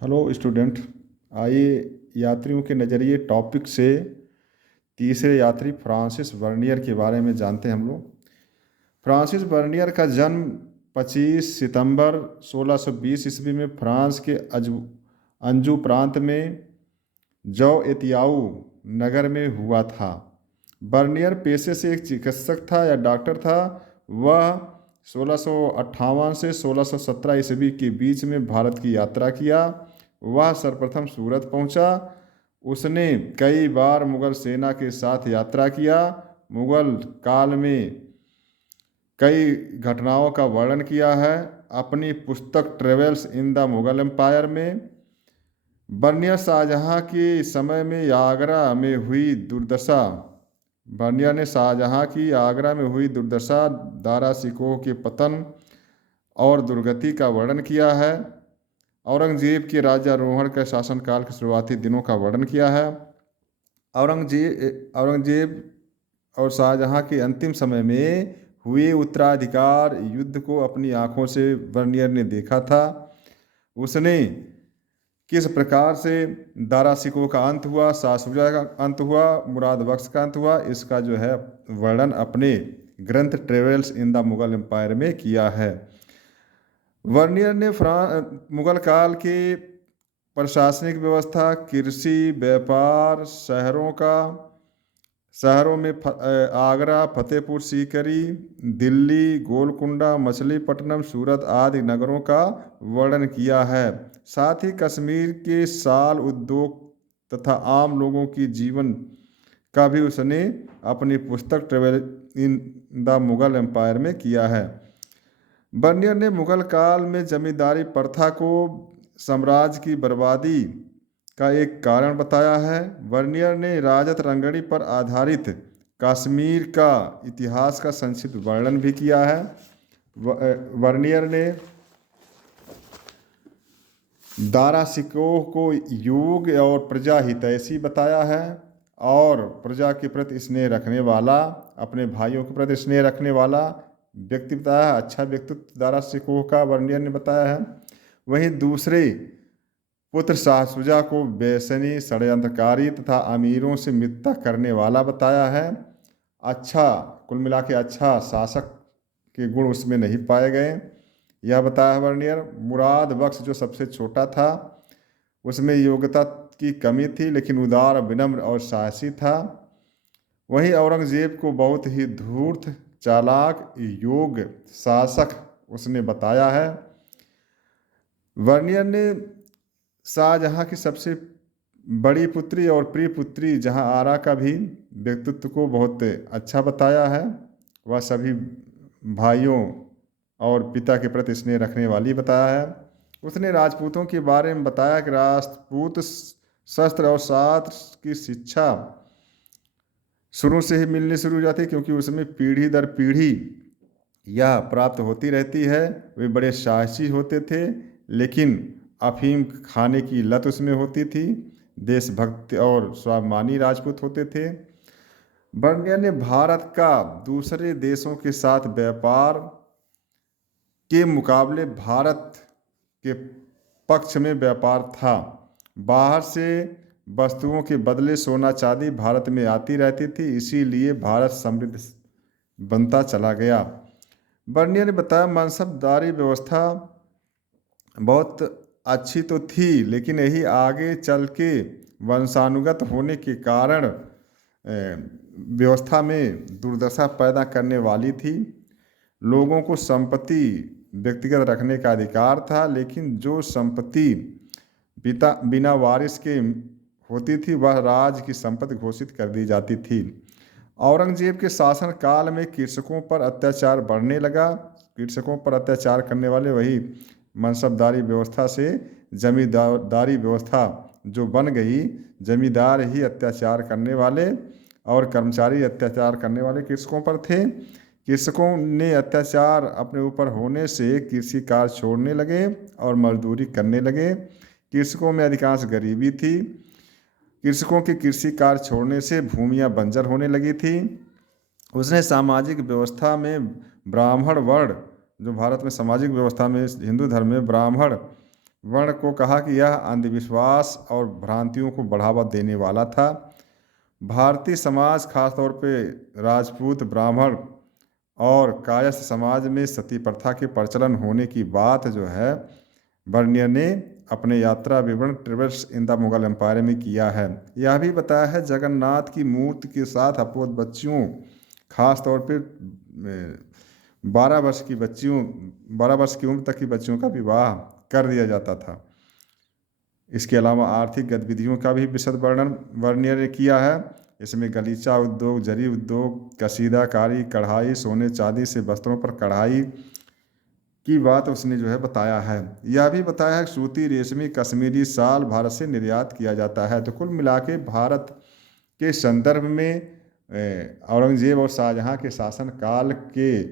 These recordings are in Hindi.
Hello student. आइए यात्रियों के नज़रिए टॉपिक से तीसरे यात्री फ्रांसिस बर्नियर के बारे में जानते हैं हम लोग। फ्रांसिस बर्नियर का जन्म 25 सितंबर 1620 ईस्वी में फ्रांस के अंजू प्रांत में जौ एतियाऊ नगर में हुआ था। बर्नियर पेशे से एक चिकित्सक था या डॉक्टर था। वह 1658 से 1617 ईस्वी के बीच में भारत की यात्रा किया। वह सर्वप्रथम सूरत पहुंचा। उसने कई बार मुगल सेना के साथ यात्रा किया। मुगल काल में कई घटनाओं का वर्णन किया है अपनी पुस्तक travels in the Mughal empire में। बर्नियर शाहजहाँ के समय में आगरा में हुई दुर्दशा बर्नियर ने शाहजहाँ की आगरा में हुई दुर्दशा, दारा सिकोह के पतन और दुर्गति का वर्णन किया है। औरंगजेब के राज्यारोहण के शासनकाल के शुरुआती दिनों का वर्णन किया है। औरंगजेब और शाहजहाँ के अंतिम समय में हुए उत्तराधिकार युद्ध को अपनी आंखों से बर्नियर ने देखा था। उसने किस प्रकार से दारा सिकोह का अंत हुआ, शाह शुजा का अंत हुआ, मुराद बख्श का अंत हुआ, इसका जो है वर्णन अपने ग्रंथ travels in the Mughal empire में किया है। वर्नियर ने मुगल काल के प्रशासनिक व्यवस्था, कृषि, व्यापार, शहरों में आगरा, फतेहपुर सीकरी, दिल्ली, गोलकुंडा, मछलीपट्टनम, सूरत आदि नगरों का वर्णन किया है। साथ ही कश्मीर के शाल उद्योग तथा आम लोगों की जीवन का भी उसने अपनी पुस्तक travel in the Mughal empire में किया है। बर्नियर ने मुगल काल में जमींदारी प्रथा को साम्राज्य की बर्बादी का एक कारण बताया है। बर्नियर ने राजत रंगड़ी पर आधारित कश्मीर का इतिहास का संक्षिप्त वर्णन भी किया है। बर्नियर ने दारा सिकोह को युग और प्रजा हितैषी बताया है और प्रजा के प्रति स्नेह रखने वाला, अपने भाइयों के प्रति स्नेह रखने वाला व्यक्ति बताया है। अच्छा व्यक्तित्व दारा सिकोह का बर्नियर ने बताया है। वहीं दूसरे पुत्र शाह शुजा को बेसनी, षड्यंत्रकारी तथा अमीरों से मित्रता करने वाला बताया है। अच्छा, कुल मिला के अच्छा शासक के गुण उसमें नहीं पाए गए, यह बताया है बर्नियर। मुराद बख्श जो सबसे छोटा था, उसमें योग्यता की कमी थी लेकिन उदार, विनम्र और साहसी था। वहीं औरंगजेब को बहुत ही धूर्त, चालाक, योग्य शासक उसने बताया है। बर्नियर ने शाहजहाँ की सबसे बड़ी पुत्री और प्रिय पुत्री जहाँआरा का भी व्यक्तित्व को बहुत अच्छा बताया है। वह सभी भाइयों और पिता के प्रति स्नेह रखने वाली बताया है। उसने राजपूतों के बारे में बताया कि राजपूत शस्त्र और शास्त्र की शिक्षा शुरू से ही मिलनी शुरू हो जाती है, क्योंकि उसमें पीढ़ी दर पीढ़ी यह प्राप्त होती रहती है। वे बड़े साहसी होते थे लेकिन अफीम खाने की लत उसमें होती थी। देशभक्त और स्वाभिमानी राजपूत होते थे। बर्नियर ने भारत का दूसरे देशों के साथ व्यापार के मुकाबले भारत के पक्ष में व्यापार था। बाहर से वस्तुओं के बदले सोना चांदी भारत में आती रहती थी, इसीलिए भारत समृद्ध बनता चला गया। बर्नियर ने बताया मनसबदारी व्यवस्था बहुत अच्छी तो थी लेकिन यही आगे चल के वंशानुगत होने के कारण व्यवस्था में दुर्दशा पैदा करने वाली थी। लोगों को संपत्ति व्यक्तिगत रखने का अधिकार था, लेकिन जो संपत्ति बिना वारिस के होती थी वह राज की संपत्ति घोषित कर दी जाती थी। औरंगजेब के शासन काल में कृषकों पर अत्याचार बढ़ने लगा। कृषकों पर अत्याचार करने वाले वही मनसबदारी व्यवस्था से जमींदारी व्यवस्था जो बन गई, जमींदार ही अत्याचार करने वाले और कर्मचारी अत्याचार करने वाले कृषकों पर थे। कृषकों ने अत्याचार अपने ऊपर होने से कृषि कार्य छोड़ने लगे और मजदूरी करने लगे। कृषकों में अधिकांश गरीबी थी। कृषकों के कृषि कार्य छोड़ने से भूमियां बंजर होने लगी थी। उसने सामाजिक व्यवस्था में ब्राह्मण वर्ण, जो भारत में सामाजिक व्यवस्था में हिंदू धर्म में ब्राह्मण वर्ण को कहा कि यह अंधविश्वास और भ्रांतियों को बढ़ावा देने वाला था। भारतीय समाज, खासतौर पे राजपूत, ब्राह्मण और कायस्थ समाज में सती प्रथा के प्रचलन होने की बात जो है बर्नियर ने अपने यात्रा विवरण travels in the Mughal empire में किया है। यह भी बताया है जगन्नाथ की मूर्ति के साथ अपवत बच्चियों, खास तौर पे 12 वर्ष की बच्चियों 12 वर्ष की उम्र तक की बच्चियों का विवाह कर दिया जाता था। इसके अलावा आर्थिक गतिविधियों का भी विशद वर्णन बर्नियर ने किया है। इसमें गलीचा उद्योग, जरी उद्योग, कसीदाकारी, कढ़ाई, सोने चांदी से वस्त्रों पर कढ़ाई की बात उसने जो है बताया है। यह भी बताया है कि सूती, रेशमी, कश्मीरी शाल भारत से निर्यात किया जाता है। तो कुल मिला के भारत के संदर्भ में औरंगजेब और शाहजहाँ के शासन काल के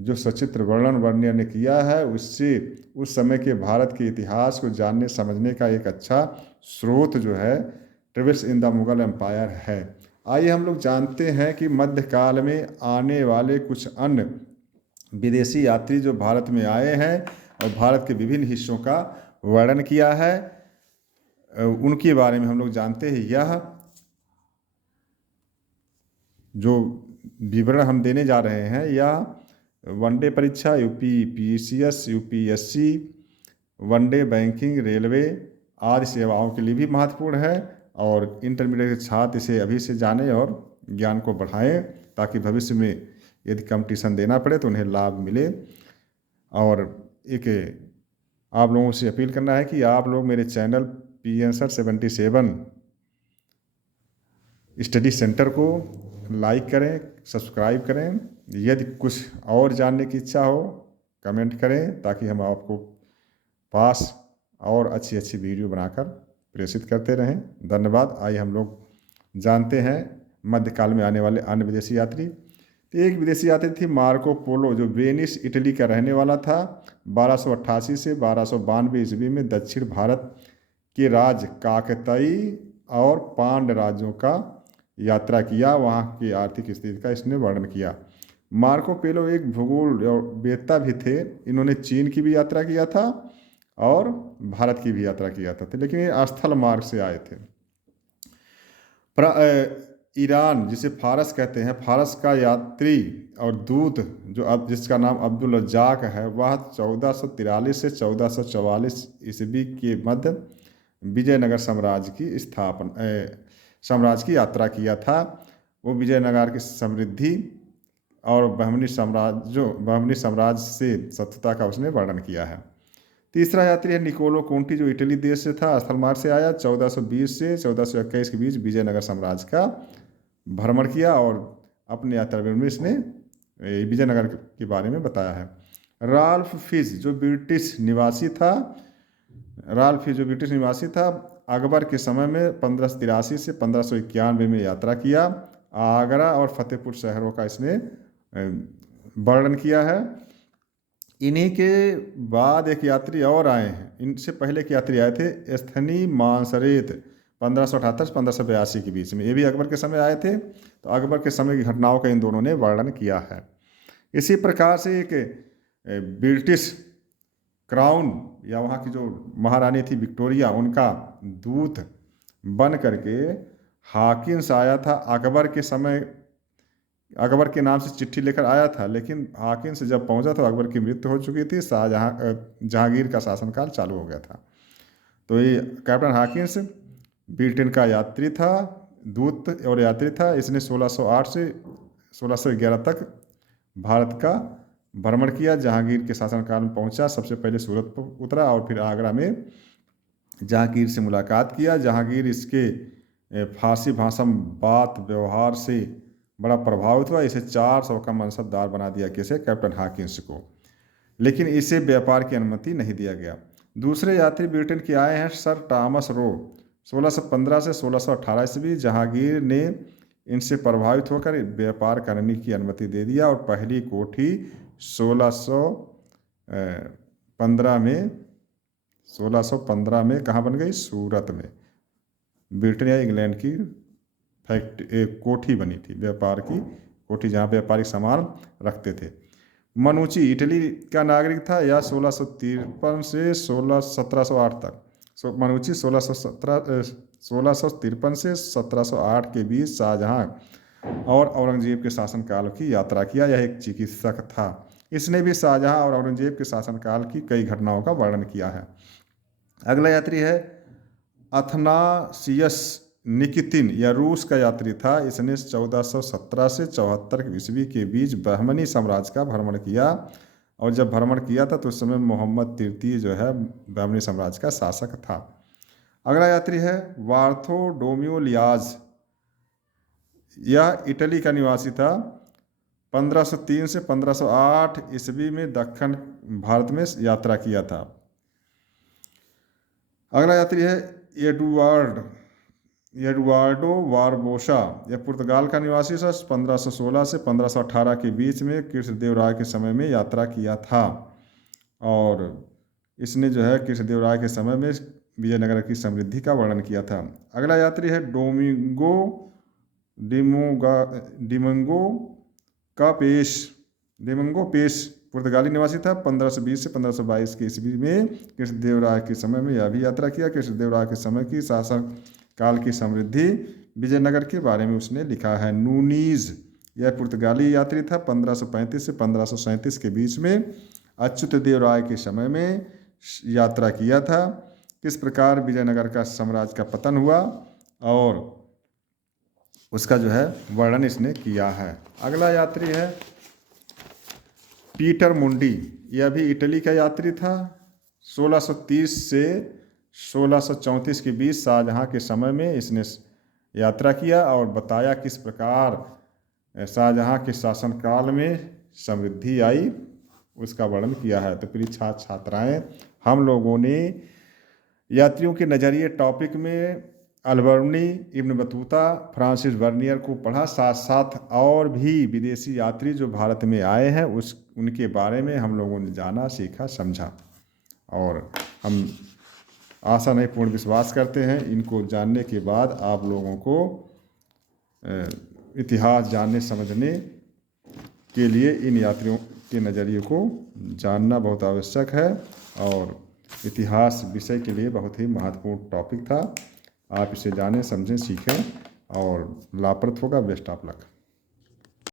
जो सचित्र वर्णन बर्नियर ने किया है, उससे उस समय के भारत के इतिहास को जानने समझने का एक अच्छा स्रोत जो है travels in the Mughal empire है। आइए हम लोग जानते हैं कि मध्यकाल में आने वाले कुछ अन्य विदेशी यात्री जो भारत में आए हैं और भारत के विभिन्न हिस्सों का वर्णन किया है, उनके बारे में हम लोग जानते हैं। यह जो विवरण हम देने जा रहे हैं यह वनडे परीक्षा, UPPCS, UPSC, one day banking, railway आदि सेवाओं के लिए भी महत्वपूर्ण है और इंटरमीडिएट के छात्र इसे अभी से जानें और ज्ञान को बढ़ाएं ताकि भविष्य में यदि कंपटीशन देना पड़े तो उन्हें लाभ मिले। और एक आप लोगों से अपील करना है कि आप लोग मेरे चैनल PN77 स्टडी सेंटर को लाइक करें, सब्सक्राइब करें। यदि कुछ और जानने की इच्छा हो कमेंट करें ताकि हम आपको पास और अच्छी अच्छी वीडियो बनाकर प्रेषित करते रहें। धन्यवाद। आइए हम लोग जानते हैं मध्यकाल में आने वाले अन्य विदेशी यात्री। तो एक विदेशी यात्री थी मार्को पोलो, जो वेनिस इटली का रहने वाला था। 1288 से 1292 ईस्वी में दक्षिण भारत के राज्य काकतीय और पांड राज्यों का यात्रा किया। वहाँ की आर्थिक स्थिति का इसने वर्णन किया। मार्को पोलो एक भूगोल और वेत्ता भी थे। इन्होंने चीन की भी यात्रा किया था और भारत की भी यात्रा किया था, लेकिन ये स्थल मार्ग से आए थे। ईरान, जिसे फारस कहते हैं, फारस का यात्री और दूत जो अब जिसका नाम अब्दुल रज्जाक है, वह 1443 से 1444 ईस्वी के मध्य विजयनगर साम्राज्य की यात्रा किया था। वो विजयनगर की समृद्धि और बहमनी साम्राज्य से शत्रुता का उसने वर्णन किया है। तीसरा यात्री है निकोलो कोंटी, जो इटली देश से था, स्थल मार्ग से आया। 1420 से 1421 के बीच विजयनगर साम्राज्य का भ्रमण किया और अपने यात्रा में इसने विजयनगर के बारे में बताया है। राल्फ फिश, जो ब्रिटिश निवासी था, अकबर के समय में 1583 से 1591 में यात्रा किया। आगरा और फतेहपुर शहरों का इसने वर्णन किया है। इन्हीं के बाद एक यात्री और आए हैं। इनसे पहले के यात्री आए थे स्थनी मांसरेत 1578 से 1582 के बीच में। ये भी अकबर के समय आए थे। तो अकबर के समय की घटनाओं का इन दोनों ने वर्णन किया है। इसी प्रकार से एक ब्रिटिश क्राउन या वहाँ की जो महारानी थी विक्टोरिया, उनका दूत बन करके हाकिन्स आया था। अकबर के नाम से चिट्ठी लेकर आया था, लेकिन हाकिन्स जब पहुंचा तो अकबर की मृत्यु हो चुकी थी। जहांगीर का शासनकाल चालू हो गया था। तो ये कैप्टन हाकिन्स ब्रिटेन का यात्री था, दूत और यात्री था। इसने 1608 से 1611 तक भारत का भ्रमण किया। जहांगीर के शासनकाल में पहुंचा। सबसे पहले सूरत पर उतरा और फिर आगरा में जहांगीर से मुलाकात किया। जहांगीर इसके फारसी भाषा बात व्यवहार से बड़ा प्रभावित हुआ। इसे 400 का मनसबदार बना दिया किसे, कैप्टन हाकिन्स को, लेकिन इसे व्यापार की अनुमति नहीं दिया गया। दूसरे यात्री ब्रिटेन के आए हैं सर टॉमस रो, 1615 से 1618 ईस्वी। जहांगीर ने इनसे प्रभावित होकर व्यापार करने की अनुमति दे दिया और पहली कोठी 1615 में कहाँ बन गई? सूरत में। ब्रिटेन या इंग्लैंड की एक कोठी बनी थी, व्यापार की कोठी, जहाँ व्यापारिक सामान रखते थे। मनुची इटली का नागरिक था। यह 1653 से 1708 तक। मनुची 1653 से 1708 के बीच शाहजहां और औरंगजेब के शासनकाल की यात्रा किया। यह एक चिकित्सक था। इसने भी शाहजहां और औरंगजेब के शासनकाल की कई घटनाओं का वर्णन किया है। अगला यात्री है अथनासियस निकितिन। यह रूस का यात्री था। इसने 1417 से 74 ईस्वी के बीच बहमनी साम्राज्य का भ्रमण किया, और जब भ्रमण किया था तो उस समय मोहम्मद तृतीय जो है बहमनी साम्राज्य का शासक था। अगला यात्री है वार्थोडोमियो लियाज। यह इटली का निवासी था। 1503 से 1508 ईस्वी में दक्षिण भारत में यात्रा किया था। अगला यात्री है एडुआर्डो बारबोसा। यह पुर्तगाल का निवासी था। 1516 से 1518 के बीच में कृष्णदेवराय के समय में यात्रा किया था, और इसने जो है कृष्णदेवराय के समय में विजयनगर की समृद्धि का वर्णन किया था। अगला यात्री है डोमिंगो डिमंगो पेश। पुर्तगाली निवासी था। 1520 से 1522 के ईस्वी में कृष्णदेवराय के समय में यह भी यात्रा किया। कृष्णदेवराय के समय की शासन काल की समृद्धि विजयनगर के बारे में उसने लिखा है। नूनीज यह पुर्तगाली यात्री था। 1535 से 1537 के बीच में अच्युत देव राय के समय में यात्रा किया था। किस प्रकार विजयनगर का साम्राज्य का पतन हुआ और उसका जो है वर्णन इसने किया है। अगला यात्री है पीटर मुंडी। यह भी इटली का यात्री था। 1630 से 1634 के बीच शाहजहां के समय में इसने यात्रा किया और बताया किस प्रकार शाहजहां के शासनकाल में समृद्धि आई, उसका वर्णन किया है। तो प्रिय छात्र छात्राएं, हम लोगों ने यात्रियों के नज़रिए टॉपिक में अलबर्नी, इब्न बतूता, फ्रांसिस बर्नियर को पढ़ा। साथ साथ और भी विदेशी यात्री जो भारत में आए हैं उनके बारे में हम लोगों ने जाना, सीखा, समझा, और हम आशा नहीं पूर्ण विश्वास करते हैं इनको जानने के बाद आप लोगों को इतिहास जानने समझने के लिए इन यात्रियों के नज़रिए को जानना बहुत आवश्यक है, और इतिहास विषय के लिए बहुत ही महत्वपूर्ण टॉपिक था। आप इसे जानें, समझें, सीखें और लाभप्रद होगा। Best of luck.